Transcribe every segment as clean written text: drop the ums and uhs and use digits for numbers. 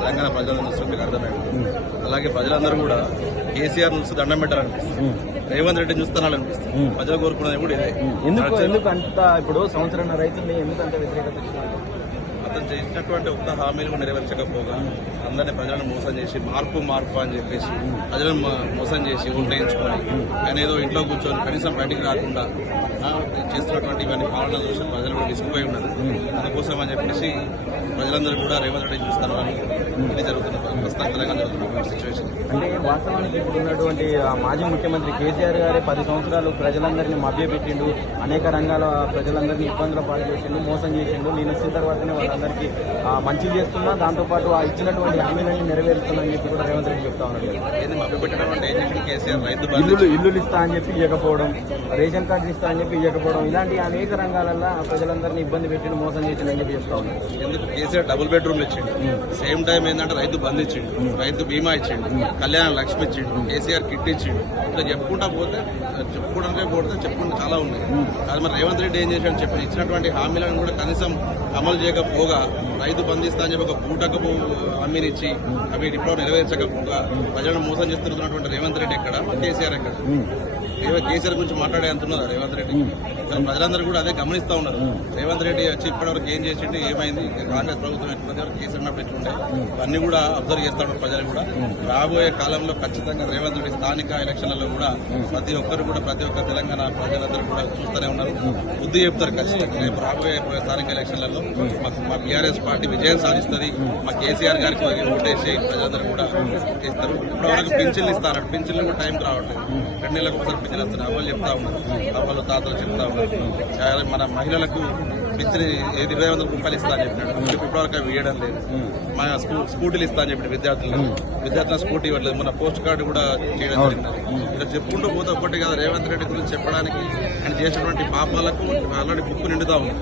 తెలంగాణ ప్రజలందరూ చూస్తే మీకు అర్థమైంది. అలాగే ప్రజలందరూ కూడా కేసీఆర్ చూస్తే దండం పెట్టాలనిపిస్తుంది, రేవంత్ రెడ్డిని చూస్తానాలనిపిస్తుంది. ప్రజలు కోరుకున్నది కూడా ఇదే. ఎందుకు అంత ఇప్పుడు సంవత్సరం రైతుల్ని ఎందుకు అంత వ్యతిరేకత? అతను చేసినటువంటి ఒక్క హామీలు నెరవేర్చకపోగా అందరినీ ప్రజలను మోసం చేసి మార్పు అని చెప్పేసి ప్రజలను మోసం చేసి ఓట్లు వేయించుకొని ఆయన ఏదో ఇంట్లో కూర్చొని కనీసం బయటికి రాకుండా చేస్తున్నటువంటి ఇవన్నీ పాలన చూసి ప్రజలు కూడా విసిగిపోయి ఉన్నారు. అందుకోసం అని చెప్పేసి ప్రజలందరూ కూడా రేవంత్ రెడ్డి చూస్తారు అని ఇది జరుగుతున్న ప్రస్తుతం తెలంగాణ జరుగుతున్న సిచ్యువేషన్. అంటే వాస్తవానికి ఇప్పుడు ఉన్నటువంటి మాజీ ముఖ్యమంత్రి కేసీఆర్ గారే 10 సంవత్సరాలు ప్రజలందరినీ మభ్యపెట్టిండు, అనేక రంగాల ప్రజలందరినీ ఇబ్బందుల పాలు చేసిండు, మోసం చేసిండు. నేను వచ్చిన తర్వాతనే వాళ్ళందరికీ మంచి చేస్తున్నా, దాంతోపాటు ఆ ఇచ్చినటువంటి హామీలన్నీ నెరవేరుస్తున్నా అని చెప్పి కూడా రేవంత్ రెడ్డి చెప్తా ఉన్నాడు. ఏది మభ్యపెట్టడం అంటే కేసీఆర్ రైతు ఇల్లులు ఇస్తా అని చెప్పి ఇవ్వకపోవడం, రేషన్ కార్డు ఇస్తా అని చెప్పి ఇవ్వకపోవడం, ఇలాంటి అనేక రంగాలలో ప్రజలందరినీ ఇబ్బంది పెట్టిండు, మోసం చేసిండు అని చెప్పి చెప్తా ఉన్నాడు. ఎందుకు కేసీఆర్ డబుల్ బెడ్రూమ్లు ఇచ్చిండు, సేమ్ టైం ఏంటంటే రైతు బంద్ ఇచ్చిండు, రైతు బీమా ఇచ్చిండు, కళ్యాణ లక్ష్మి ఇచ్చిండు, కేసీఆర్ కిట్ ఇచ్చిండు. ఇట్లా చెప్పుకుంటా పోతే చెప్పుకుంటూ చాలా ఉన్నాయి. అది మరి రేవంత్ రెడ్డి ఏం చేశాడు చెప్పి ఇచ్చినటువంటి హామీలను కూడా కనీసం అమలు చేయకపోగా రైతు బంధిస్తా అని చెప్పి ఒక పూటకు హామీని ఇచ్చి అవి ఇప్పుడు నెరవేర్చకపోగా ప్రజలను మోసం చేస్తున్నటువంటి రేవంత్ రెడ్డి ఎక్కడ, కేసీఆర్ ఎక్కడ? కేసీఆర్ గురించి మాట్లాడే అంటున్నారు రేవంత్ రెడ్డి. ప్రజలందరూ కూడా అదే గమనిస్తూ ఉన్నారు. రేవంత్ రెడ్డి వచ్చి ఇప్పటివరకు ఏం చేసిండు, ఏమైంది, కాంగ్రెస్ ప్రభుత్వం ఎట్లుంది, కేసీఆర్ ఉన్నప్పుడు ఎట్లుండే, ఇవన్నీ కూడా అబ్జర్వ్ చేస్తాడు ప్రజలు కూడా. రాబోయే కాలంలో ఖచ్చితంగా రేవంత్ రెడ్డి స్థానిక ఎలక్షన్లలో కూడా ప్రతి ఒక్క తెలంగాణ ప్రజలందరూ కూడా చూస్తూనే ఉన్నారు, బుద్ధి చెప్తారు ఖచ్చితంగా. రేపు రాబోయే స్థానిక ఎలక్షన్లలో మా బీఆర్ఎస్ పార్టీ విజయం సాధిస్తుంది, మా కేసీఆర్ గారికి ఓటేసి ప్రజలందరూ కూడా చేస్తారు. ఇప్పటివరకు పింఛన్లు ఇస్తారు, పింఛన్లు కూడా టైంకి రావట్లేదు, 2 నెలలకు ఒకసారి పింఛన్లు వస్తారు. అవ్వలు చెప్తా ఉన్నారు, అవ్వలు తాతలు చెప్తా ఉన్నారు. మన మహిళలకు పింఛన్ 2,500 రూపాయలు ఇస్తా అని చెప్పినాడు, ఇప్పటివరకు అవి ఇవ్వడం లేదు. మన స్కూటీలు ఇస్తా అని చెప్పి విద్యార్థుల స్కూటీ ఇవ్వట్లేదు. మన పోస్ట్ కార్డు కూడా చేయడం జరిగినది. ఇలా చెప్పుకుంటూ పోతే ఒకటి కాదు, రేవంత్ రెడ్డి గురించి చెప్పడానికి ఆయన చేసినటువంటి పాపాలకు ఆల్రెడీ బుక్కు నిండుతా ఉంది.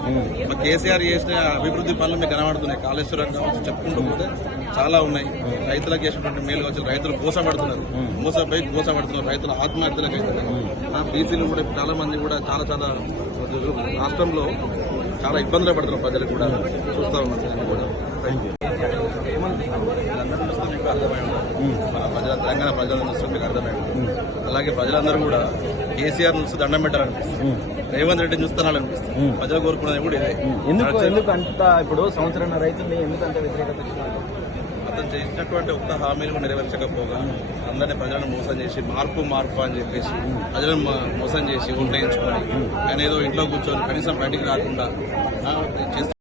మా కేసీఆర్ చేసిన అభివృద్ధి పనులు మీకు కనబడుతున్నాయి, కాళేశ్వరం కావచ్చు, చెప్పుకుంటూ పోతే చాలా ఉన్నాయి. రైతులకు చేసినటువంటి మేలు కావచ్చు, రైతులు మోసపడుతున్నారు, రైతుల ఆత్మహత్యలకు అవుతున్నారు. బీసీలు కూడా చాలా మంది కూడా చాలా రాష్ట్రంలో చాలా ఇబ్బందులు పడుతున్నారు, ప్రజలు కూడా చూస్తూ ఉన్నారు కూడా. వీళ్ళందరూ చూస్తే మీకు అర్థమై ఉంటుంది, తెలంగాణ ప్రజలందరూ చూస్తే మీకు అర్థమై ఉంటుంది. అలాగే ప్రజలందరూ కూడా కేసీఆర్ చూస్తే దండం పెట్టాలనిపిస్తుంది, రేవంత్ రెడ్డిని చూస్తానాలనిపిస్తుంది. ప్రజలు కోరుకున్నది కూడా ఇదే. ఎందుకు అంత ఇప్పుడు సంవత్సరం రైతుల్ని ఎందుకు అంత వ్యతిరేకత? అతను చేసినటువంటి ఒక్క హామీలు నెరవేర్చకపోగా అందరినీ ప్రజలను మోసం చేసి మార్పు అని చెప్పేసి ప్రజలను మోసం చేసి ఓట్లు వేయించుకొని ఆయన ఏదో ఇంట్లో కూర్చొని కనీసం బయటికి రాకుండా